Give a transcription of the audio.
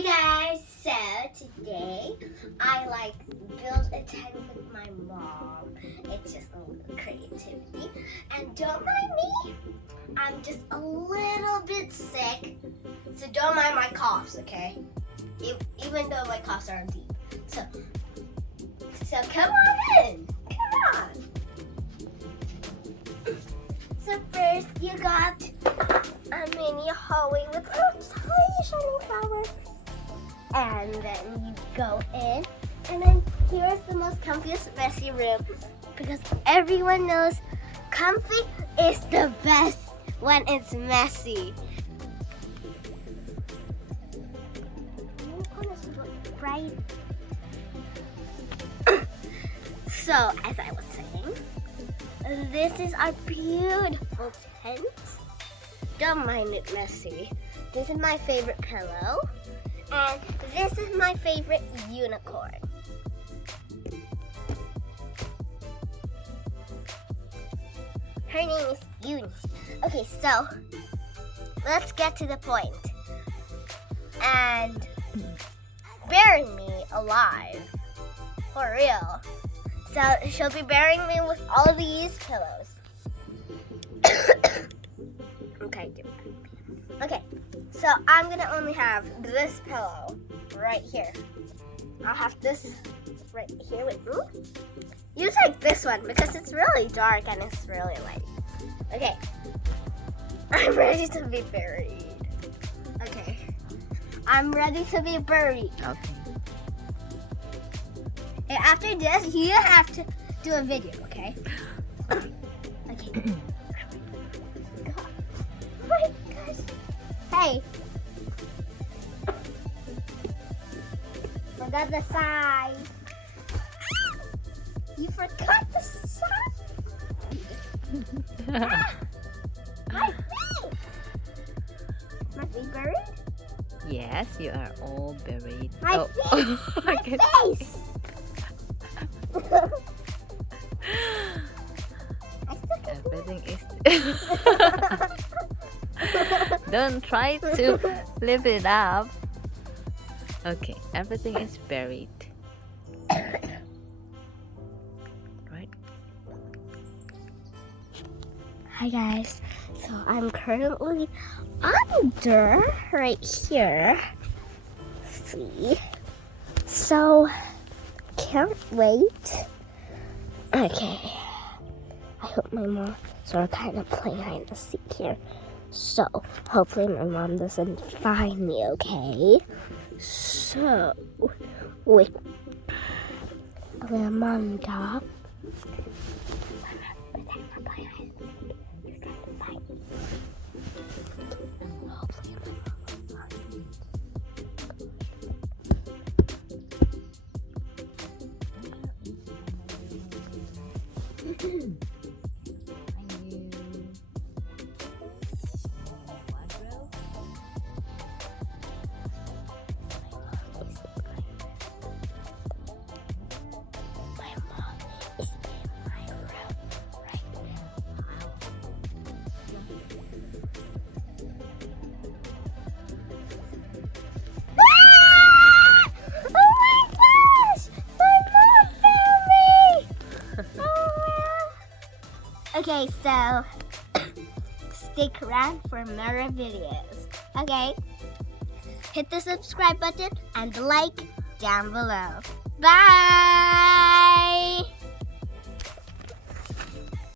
Hi guys, so today I built a tent with my mom. It's just a little creativity. And don't mind me, I'm just a little bit sick. So don't mind my coughs, okay? Even though my coughs are deep. So come on in, come on. So first you got a mini hallway with a tiny shining flower. And then you go in, and then here's the most comfiest messy room because everyone knows comfy is the best when it's messy. Right. So, as I was saying, this is our beautiful tent. Don't mind it messy. This is my favorite pillow. And this is my favorite unicorn. Her name is Uni. Okay, so let's get to the point. And bury me alive. For real. So she'll be burying me with all these pillows. Okay, so I'm gonna only have this pillow right here. I'll have this right here with me. You take this one because it's really dark and it's really light. Okay, I'm ready to be buried. Okay, I'm ready to be buried. Okay. And after this, you have to do a video, okay? Okay. Oh my gosh. Hey. Forgot the side. You forgot the side? My face! Must be buried? Yes, you are all buried. My face! My face! Everything is... Don't try to lift it up. Okay, everything is buried. Right? Hi guys, so I'm currently under right here. See? So, can't wait. Okay. I hope my mom, so we're kind of playing hide and seek here. So, hopefully my mom doesn't find me, okay? So, wait. Will mom stop? Okay, so stick around for more videos. Okay, hit the subscribe button and like down below. Bye!